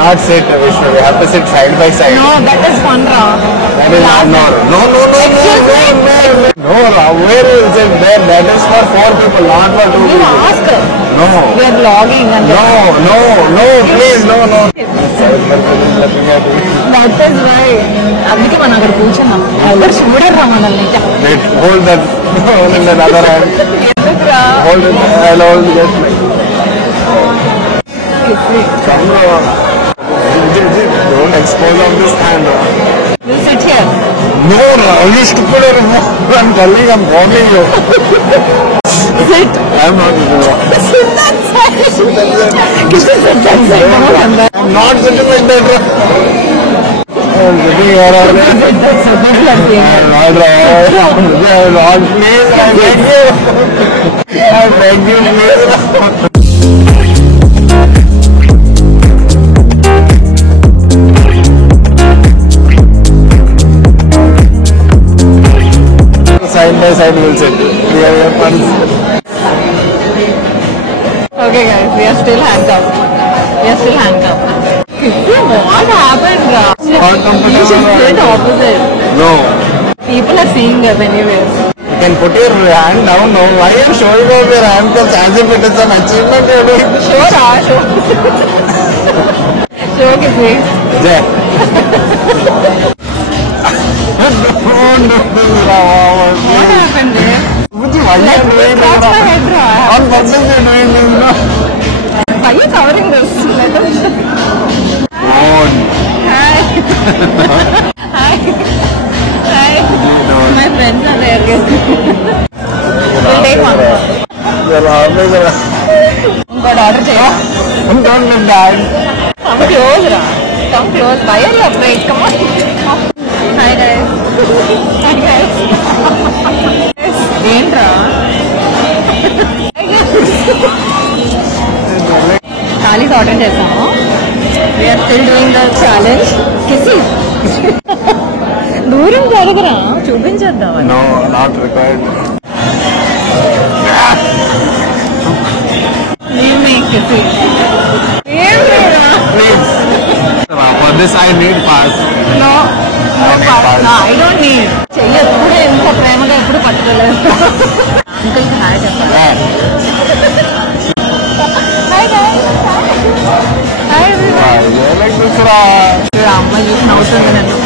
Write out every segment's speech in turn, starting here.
Not sit, Vishnu. We have to sit side by side. No, that is fun, Ra. That is not. No. Where is it there? That is for 4 people, not for 2 You people. ask. No. We are vlogging and No. Please, no. that is why. అందుకే మనం అక్కడ కూర్చున్నాం. ఎవరు చూడరు మనల్ని. Wait, hold that in another hand. ఎందుకురా? Hold it. I'll hold it just like. Come on. Don't expose on this hand. You sit here. No, you stupid. I'm telling, I'm warning you. Sit. I'm not. Sit that side. Sit that side. Sit that side. I'm not sitting like that. I'm sitting here. Sit that side. Lord, please, I beg you. I beg you, please. Side by side we'll sit. We have your purse. Okay guys, we are still handcuffed. What happened, Ra? Not comfortable. You should sit opposite. No. People are seeing us anyways. You can put your hand down. No. Why are you showing off your handcuffs as if it is an achievement you're doing? Show, Ra. Show Kissy. Jai. What happened there? Why are Let you me doing scratch my this? head, Ra. On purpose you're doing this, no? Why are you covering this? Let us. On. Hi. Hi. Hi. My friends are there. We'll take one. You're always Got order check. don't look bad. Come close, Ra. Come close. Why are you afraid? Come on. Hi guys. Hi guys. ఏంట్రా ఖాళీస్ order చేసాము. We are still doing the challenge. Kisi దూరం జరగరా చూపించేద్దాం. No, not required. కిసి ఏం లేదా? Please. For this I need pass. No, I don't need. చెయ్యి ఎప్పుడు ఎంత ప్రేమగా ఎప్పుడు పట్టుకోలేదు. అంకుల్కి హాయ్ చెప్పాలి. Hi hi Like this, Ra. అమ్మ చూసి నవ్వుతుంది నన్ను.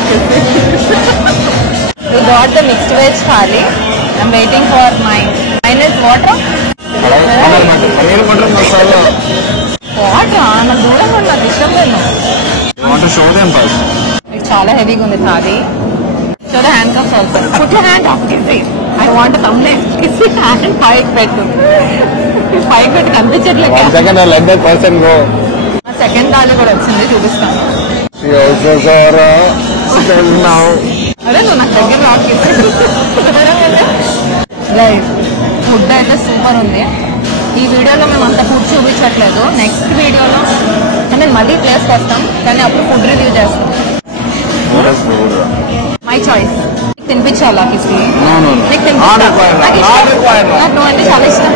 We got the mixed veg thali. I'm waiting for mine. Mine is water. Paneer butter masala. Water? నాకు దూరంగా ఉంది, నాకు ఇష్టం లేదు. You want to show them first? ఇది చాలా హెవీగా ఉంది thali. Show the handcuffs also. Put your hand off, Kissy. I want a thumbnail. Kissy hand పైకి పెట్టు. పైకి పెట్టి కనిపించట్లేదు. 1 second, I'll let that person go. ఆ సెకండ్ థాలి కూడా వచ్చింది, చూపిస్తాను. She also saw Ra. Still now. అదే నువ్వు నాకు దగ్గర రాకి. గైస్ ఫుడ్ అయితే సూపర్ ఉంది. ఈ వీడియోలో మేము అంత ఫుడ్ చూపించట్లేదు. నెక్స్ట్ వీడియోలో నేను మళ్ళీ ప్లేస్కి వస్తాం, కానీ అప్పుడు ఫుడ్ రివ్యూ చేస్తాం. My choice. నీకు తినిపించాలా కిసి? No. నీకు Not required. Not required. నాకు నువ్వు అంటే చాలా ఇష్టం.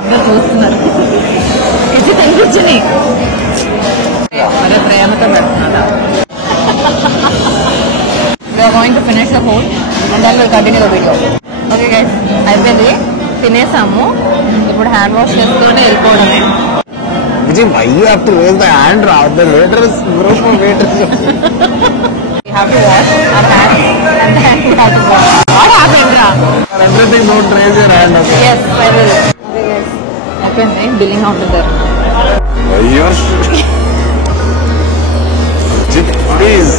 అందరూ చూస్తున్నారు. కిసి తినిపించు నీకు. అదే ప్రేమతో పెడుతున్నాడా? We are going to finish the whole and then we'll continue the video. Okay guys, అయిపోయింది, తినేసాము. ఇప్పుడు హ్యాండ్ వాష్ చేసుకొని వెళ్ళిపోవడమే. Vijay, why you have to raise the hand, Ra? The waiter is gross for waiter. We have to wash our hands and then we have to wash. What happened, Ra? Everything, don't raise your hand. Okay? Yes, I will. Okay guys, అయిపోయింది, బిల్లింగ్ అవుతుంది. Why you are... Please.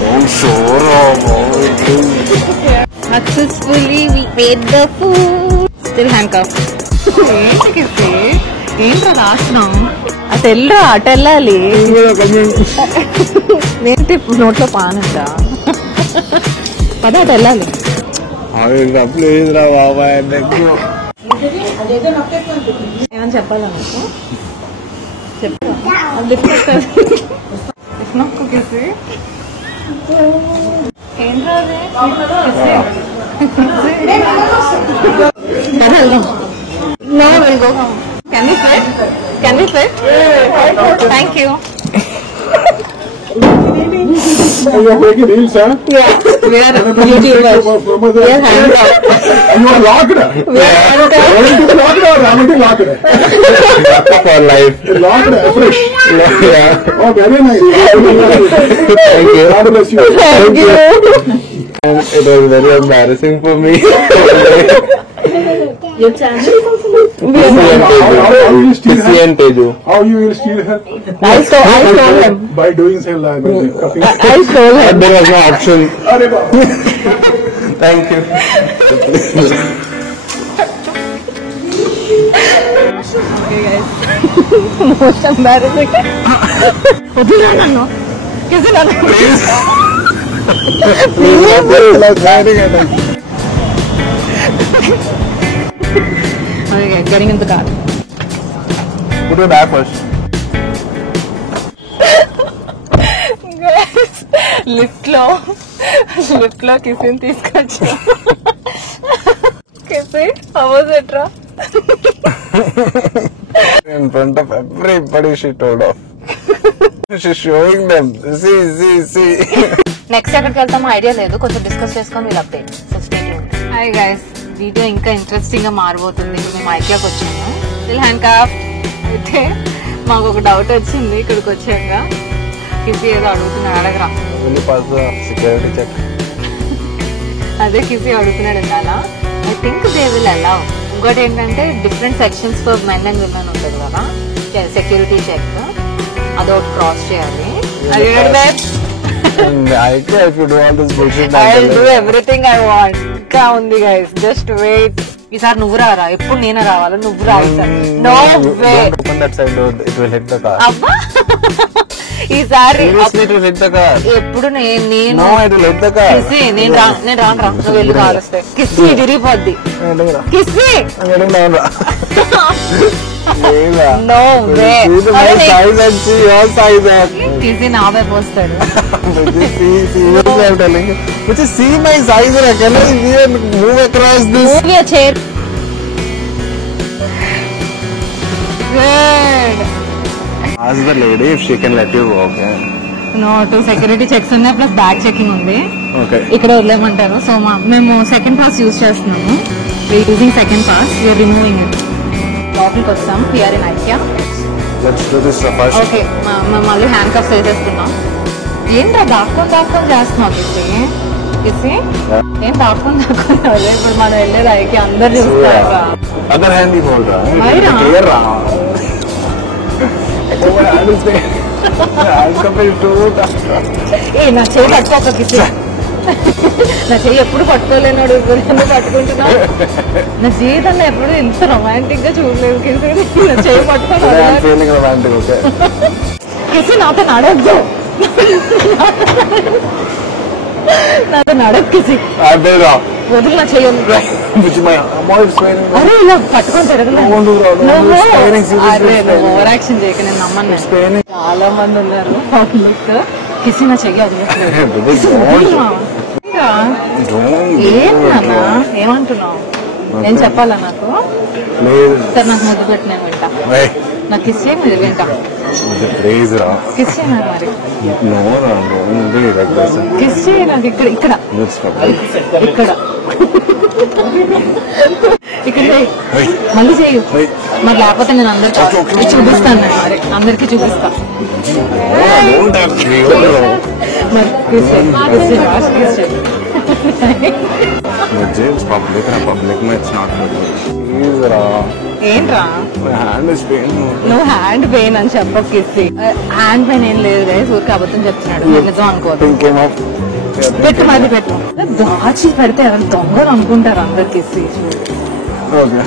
Don't show Ra. Successfully we paid the food. Still handcuffed. ఏంటి కిసి? ఏంట్రా రాసినాం? అటు వెళ్ళరా, అటు వెళ్ళాలి. ఏంటి నోట్లో పానంట? పద అటు వెళ్ళాలి. Please, Ra, Baba, I beg you. ఏమని చెప్పాలా నాకు? చెప్పు. నొక్కు కిసి. ఏంట్రా అది? పద వెళ్దాం. No, we'll go home. Can we sit? Can we sit? Thank you. You are making reels, huh? Yes, we are YouTubers. We are handcuffed. You are locked. We are handcuffed. Already locked or already locked? For life. Locked, fresh. Yeah. Oh, very nice. Thank you. God bless you. Thank you. And it was very embarrassing for me. Your channel? How you will steal Kissy her? and Teju. How you will steal her? I stole him. By doing some cutting. I stole But him. there was no option. Arey baap. Thank you. Okay, guys. Most embarrassing. వదిలేరా నన్ను? కిసి నన్ను. Okay, getting in the car. Put your bag first. Guys, lift లో కిసిని తీసుకొచ్చా. కిసి, how was it, రా? In front of everybody she told off. She's showing them. See. Next ఎక్కడికి వెళ్తామో ఐడియా లేదు, కొంచెం డిస్కస్ చేసుకొని వీళ్ళు update. So stay tuned. Hi guys, video ఇంకా ఇంట్రెస్టింగ్ గా మారబోతుంది. ఇప్పుడు మేము ఐకియాకి వచ్చాము. స్టిల్ హ్యాండ్ క్రాఫ్ట్ అయితే మాకు ఒక డౌట్ వచ్చింది ఇక్కడికి వచ్చాక. కిసి ఏదో అడుగుతున్నాడు, అడగరా. Will you pass the security check? అదే కిసి అడుగుతున్నాడు అలా. I think they will allow. ఇంకోటి ఏంటంటే different sections for men and women ఉంటుంది కదా, సెక్యూరిటీ చెక్ అదొకటి క్రాస్ చేయాలి. And I care if you do all this bullshit. I will do everything I want. ఇంకా ఉంది గైస్, జస్ట్ వెయిట్. ఈసారి నువ్వు రారా, ఎప్పుడు నేనే రావాలా, నువ్వు రా. No way. Don't open that side door. It will hit the car. అబ్బా, ఈసారి Seriously, it will hit the car. ఎప్పుడు నేను No, it will hit the car. కిస్సీ, నేను రాను రా, నువ్వు వెళ్ళి కారు వస్తాయి. కిస్సీ విరిగిపోద్ది. I'm కిస్సీ, getting down. No way. See my size and see your size. కిస్సీ నా వైపు వస్తాడు. Seriously, I'm telling you. Which is see my size. Can I even move across this? Move your chair. Good. Ask the lady if she can let you walk. No, 2 security checks ఉన్నాయి, plus bag checking ఉంది. Okay. ఇక్కడ వదిలేమంటారు. So మేము second pass use చేస్తున్నాము. Using second pass, we are removing it. లోపలికి వస్తాం. PR in IKEA. Let's do this first. Okay, మేము మళ్ళీ హ్యాండ్ కప్స్ వేసేస్తున్నాం. ఏంట్రా దాక్కొని చేస్తున్నావు కిసి? ఏం దాక్కొని ఇప్పుడు మనం వెళ్ళేది ఐకియా, అందరు చూస్తారా? Other hand you hold. Mayra. Clear. ఏ నా చెయ్యి పట్టుకోక కిసి. నా చెయ్యి ఎప్పుడు పట్టుకోలేనాడు, ఇప్పుడు పట్టుకుంటున్నా. నా జీవితంలో ఎప్పుడు ఇంత రొమాంటిక్ గా చూడలేదు కిసి. నా చెయ్యి పట్టుకోవాలి. Feeling romantic, okay? కిసి నాతో నడవద్దు, నాతో నడవద్దు కిసి. I will wrong. వదులు నా చెయ్యి. Which my mom is training. అరే ఇలా పట్టుకొని తిరగలేదు. No, seriously. అరే ఓవర్ యాక్షన్ చేయక, నేను నమ్మను. It's paining. చాలా మంది ఉన్నారు పబ్లిక్. కిసి నా చెయ్యి వదిలేట్లేదు. Don't. ఏం నాన్న, ఏమంటున్నావు? నేను చెప్పాలా నాకు? Please. సార్ నాకు ముద్దు పెట్టి నేను వింటా. Hey. నాకు కిస్ చేయి, మీరు వింటా. Please, Ra. కిస్ చేయనా మరి? No, Ra. Don't be like this. Kiss చేయి నాకు. ఇక్కడ ఇక్కడ Let's stop. ఇక్కడ ఇక్కడ చేయి. Hey. మళ్ళీ చేయు. Hey. మరి లేకపోతే నేను అందరికి చూపిస్తాను. నేను మరి అందరికి చూపిస్తా. Don't have to. మరి కిస్ చేయి, కిస్ చేయి, లాస్ట్ కిస్ చేయి. But James, public में it's not good. Please, Ra. ఏంట్రా? My hand is paining. నువ్వు హ్యాండ్ పెయిన్ అని చెప్పకు కిస్సి. హ్యాండ్ పెయిన్ ఏం లేదు గైస్, ఊరికి అబద్ధం చెప్తున్నాడు. మీరు నిజం అనుకోవద్దు. Thing came up. పెట్టు, మళ్ళీ పెట్టు. దాచి పెడితే ఎవరు దొంగలు అనుకుంటారు అందరు కిస్సి. Okay.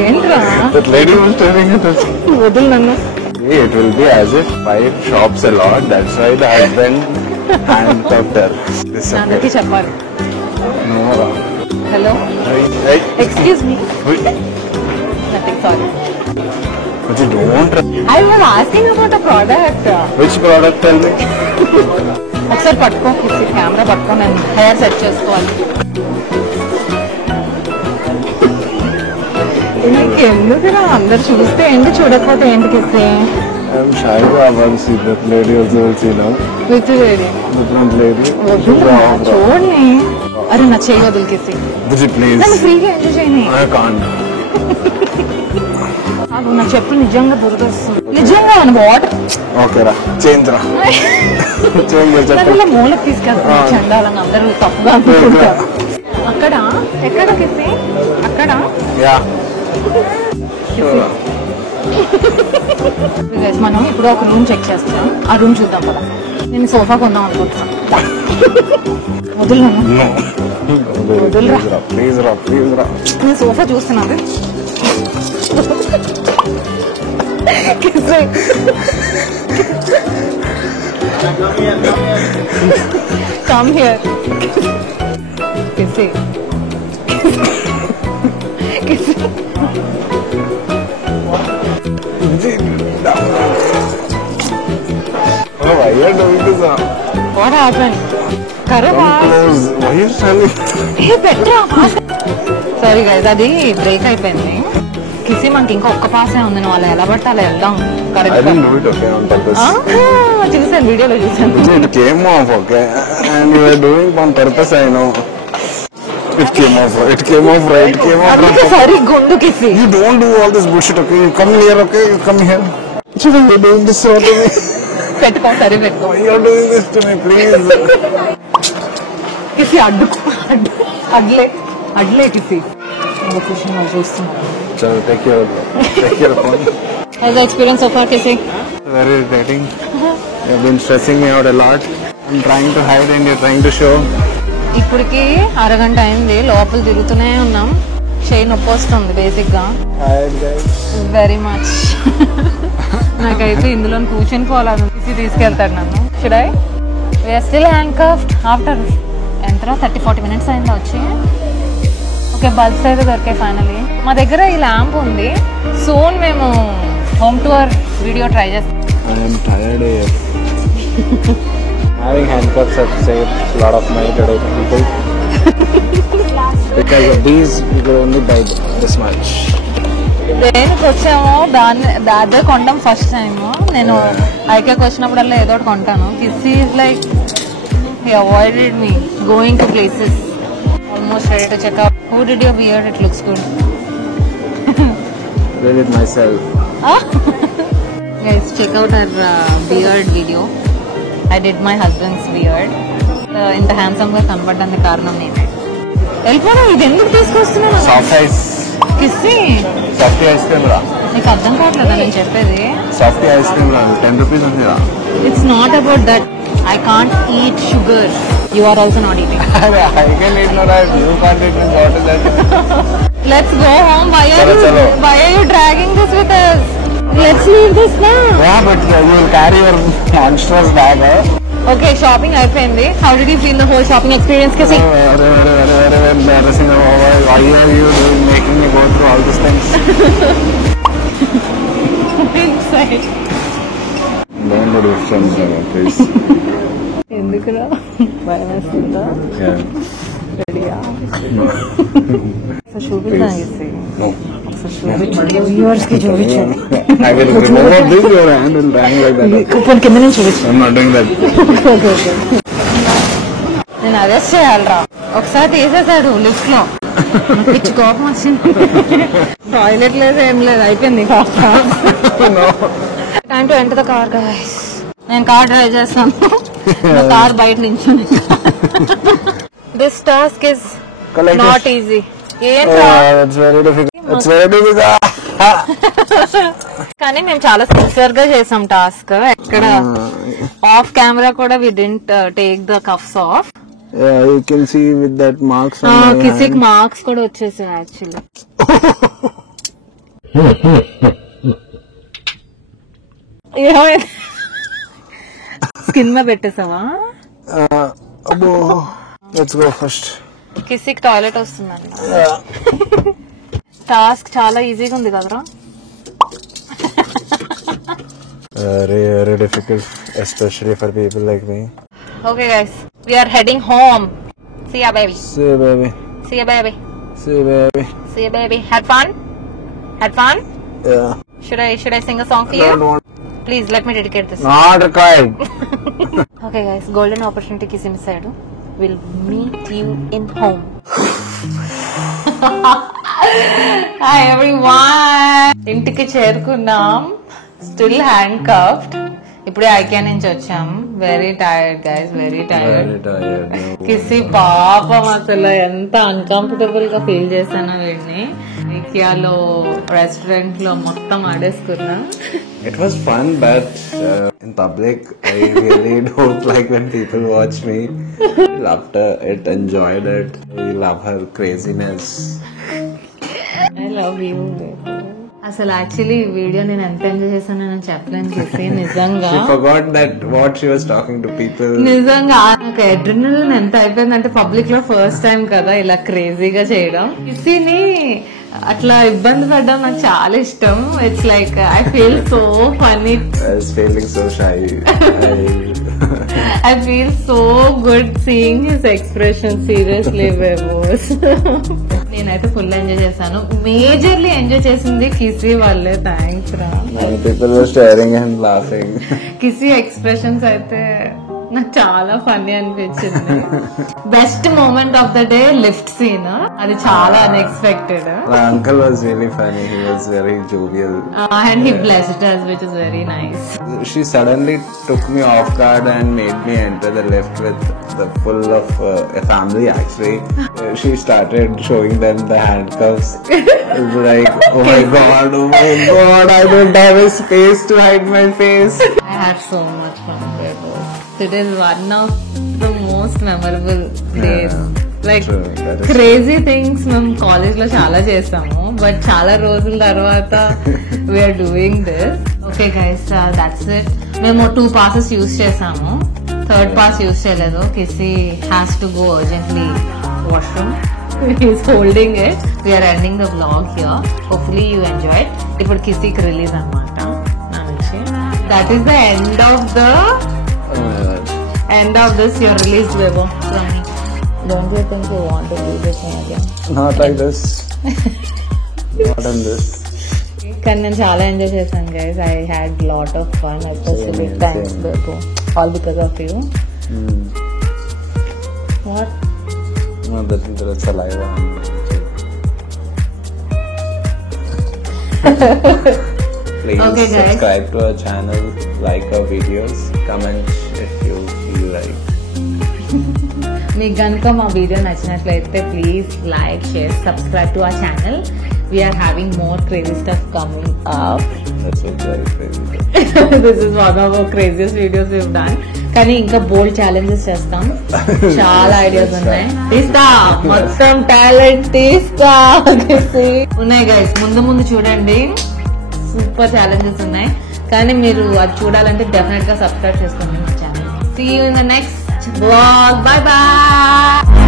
ఏంట్రా? That lady was telling us. వదులు నన్ను. It will be as if wife shops a lot. That's why the husband handcuffed her. This అందరికి చెప్పాలి. No, Ra. Hello, Hey. Excuse me. Wait. Nothing, sorry. But you don't. I was asking about a product. Which product? Tell me. ఒకసారి పట్టుకో కిస్సి, కెమెరా పట్టుకో, నేను hair set చేసుకోవాలి. ఎందుకురా అందరు చూస్తే ఏంటి చూడకపోతే ఏంటి కిస్తే I'm shy to have see that lady also will see now. With వేడి Different lady. చూడండి. అరే నా చేయి వదులు కిసి Bhuji, please. నన్ను ఫ్రీగా ఎంజాయ్ చేయని. I can't. నా చెప్పు నిజంగా బురద వస్తుంది నిజంగా water Okay, ra. Change ra. Change the chapter. నన్ను మూలకు తీసుకెళ్తాను చండాలని అందరూ తప్పుగా అనుకుంటారు. అక్కడ ఎక్కడ కిసి అక్కడ Yeah. Sure. మనం ఇప్పుడు ఒక రూమ్ చెక్ చేస్తాం ఆ రూమ్ చూద్దాం కదా నేను సోఫా కొందాం అనుకుంటున్నాను వదులు No. వదులురా Please ra. Please ra. నేను సోఫా చూస్తున్నాను come here Kisi Kisi Bhuji, down. Oh, why you are doing this? What happen కరవా Close. Why are you standing? పెట్టరా సారీ గైస్ అది బ్రేక్ అయిపోయింది కిసి మనకి ఇంకా ఒక్క పాసే ఉంది నువ్వు అలా ఎలా పడితే అలా వెళ్దాం I correct didn't do it, okay, on purpose. చూసాను వీడియోలో చూసాను Bhuji, it came off, okay? And you were doing on purpose, I know. It came off right. It came off right. It came off అందుకే right. సరి గుండు కిసి You don't do all this bullshit, okay? You come here, okay? You come here. You're doing this to me. పెట్టుకో సరి పెట్టుకో You're doing this to me, please. కిసి అడ్డుకో అడ్లే అడ్లే కిసి కూర్చొని చూస్తున్నాను Chalo, take your phone. How's the experience so far, Kissy? Very irritating. You've been stressing me out a lot. I'm trying to hide and you're trying to show. ఇప్పటికి అరగంట అయింది లోపల తిరుగుతూనే ఉన్నాం చేయి నొప్పి వస్తుంది బేసిక్ గా Hide, guys. వెరీ మచ్ నాకైతే ఇందులో కూర్చొని పోవాలని తీసుకెళ్తాడు నన్ను should I we are still handcuffed after ఎంత 30-40 minutes అయిందా వచ్చి ఓకే బల్బ్స్ అయితే దొరికాయి ఫైనలీ మా దగ్గర ఈ ల్యాంప్ ఉంది సూన్ మేము హోమ్ టూర్ వీడియో ట్రై చేస్తాం I am tired here. Having handcuffs have saved a lot of money today, people. Because of these, we could only buy this much. దేనికి వచ్చామో దాదే కొంటాం ఫస్ట్ టైం నేను ఐకేకి వచ్చినప్పుడల్లా ఏదో ఒకటి కొంటాను Kisi is like he avoided me going to places almost ready to check out who did your beard it looks good Did it myself. Guys check out our beard video I did my husband's beard ఇంత handsome గా కనబడ్డానికి కారణం నేనే వెళ్ళిపోవడం ఇది ఎందుకు తీసుకొస్తున్నాను Soft ice. కిస్సీ Softy ice cream ra. నీకు అర్థం కావట్లేదా నేను చెప్పేది Softy ice cream ra. 10 rupees only ra. It's not about that. I can't eat sugar. You are also not eating. I can eat no right. You can't eat means what is that? Let's go home. Chalo. Why are you dragging this with us? Let's leave this now. Yeah, but you will carry your monstrous bag, eh? Okay, shopping అయిపోయింది. How did you feel the whole shopping experience, Kissy? Very embarrassing. Why are you making me go through all these things? Inside. Don't do this from please. ఎందుకురా భయం వేస్తుందా Yeah. రెడీయా చూపిద్దాం Kissy. No. Viewers కి చూపించండి I will remember this. Your hand will hang like that. Coupon కింద నుంచి చూపించండి I'm not doing that. నేను అరెస్ట్ చేయాలరా ఒకసారి తీసేసాడు లిఫ్ట్ లో పిచ్చి కోపం వచ్చింది టాయిలెట్ లేదు ఏం లేదు అయిపోయింది time to enter the car guys నేను కార్ డ్రైవ్ చేస్తాను కార్ బయట నించుని this task is not easy ఏంట్రా It's very difficult. It's very difficult. కానీ మేము చాలా సిన్సియర్ గా చేసాం టాస్క్ ఎక్కడ ఆఫ్ కెమెరా కూడా we didn't take the cuffs off Yeah, you can see with that marks on my కిసిక్ hand. మార్క్స్ కూడా వచ్చేసాయి యాక్చువల్లీ ఏమైంది స్కిన్ మీద పెట్టేసావా Abo. Let's go first. కిసిక్ టాయిలెట్ వస్తుందండి టాస్క్ చాలా ఈజీగా ఉంది కదరా Very difficult, especially for people like me. Okay guys we are heading home see ya baby See you, baby. See ya baby See you, baby. See ya baby had fun Had fun? Yeah. Should I sing a song for you? Don't want. Please let me dedicate this. Not required. Okay guys, golden opportunity kisi miss ayadu. We'll meet you in home. Hi everyone. ఇంటికి చేరుకున్నాం. Still handcuffed. ఇప్పుడే IKEA నుంచి వచ్చాం. Very tired guys, very tired. Kisi పాపం అసలు ఎంత అన్కంఫర్టబుల్ గా ఫీల్ చేశాను వీడిని. ఐకియాలో రెస్టారెంట్ లో మొత్తం ఆడేసుకున్నా. It was fun, but in public, I really don't like when people watch me. Loved it, enjoyed it. I love her craziness. I love you. అసలు యాక్చువల్లీ ఈ వీడియో నేను ఎంత ఎంజాయ్ చేశానో నేను చెప్పలేను కిసి. నిజంగా She forgot that what she was talking to people. నిజంగా నాకు అడ్రినలిన్ ఎంత అయిపోయిందంటే పబ్లిక్ లో ఫస్ట్ టైం కదా ఇలా క్రేజీగా చేయడం. కిసిని అట్లా ఇబ్బంది పడడం నాకు చాలా ఇష్టం. It's like I feel so funny. I was feeling so shy. I feel so good seeing his expression. Seriously, Bebos. నేనైతే ఫుల్ ఎంజాయ్ చేశాను. మేజర్లీ ఎంజాయ్ చేసింది కిసి వాళ్ళే. థ్యాంక్స్ రా. Many people were staring and laughing. Kisi expressions అయితే నాకు చాలా funny అనిపించింది. Best moment of the day lift scene. అది చాలా unexpected. My uncle was really funny. He was very jovial. And he blessed us, which is very nice. She suddenly took me off guard and made me enter the lift with the full of a family actually. She started showing them the handcuffs. It was like, oh my god, I don't have a space to hide my face. I had so much fun. It is one of the most memorable days. Like crazy things మేము college లో చాలా చేస్తాము, but చాలా రోజుల తర్వాత we are doing this. Okay guys, that's it. మేము 2 passes use చేసాము, 3rd pass use చేయలేదు. Kisi has to go urgently washroom. He's holding it. We are ending the vlog here. Hopefully you enjoyed. ఇప్పుడు కిసికి రిలీజ్ అన్నమాట నా నుంచి. That is the end of this your release, Bebo. Don't you think you want to do this again? Not like this. Not in this. కానీ నేను చాలా ఎంజాయ్ చేశాను guys. I had lot of fun. Especially thanks Bebo, all because of you. What? No, that's saliva. Please Okay, guys. subscribe to our channel, like our videos, comment if you feel like. మీకు కనుక మా video నచ్చినట్లయితే please like, share, subscribe to our channel. We're having more crazy stuff coming up. That's very crazy. This is one of our craziest videos we've done. కానీ ఇంకా బోల్డ్ ఛాలెంజెస్ చేస్తాం. చాలా ఐడియాస్ ఉన్నాయి. తీస్తా, మొత్తం టాలెంట్ తీస్తా ఉన్నాయి గైస్. ముందు చూడండి, సూపర్ ఛాలెంజెస్ ఉన్నాయి. కానీ మీరు అది చూడాలంటే డెఫినెట్ గా సబ్స్క్రైబ్ చేసుకోండి మా channel. See you in the next vlog. Bye bye.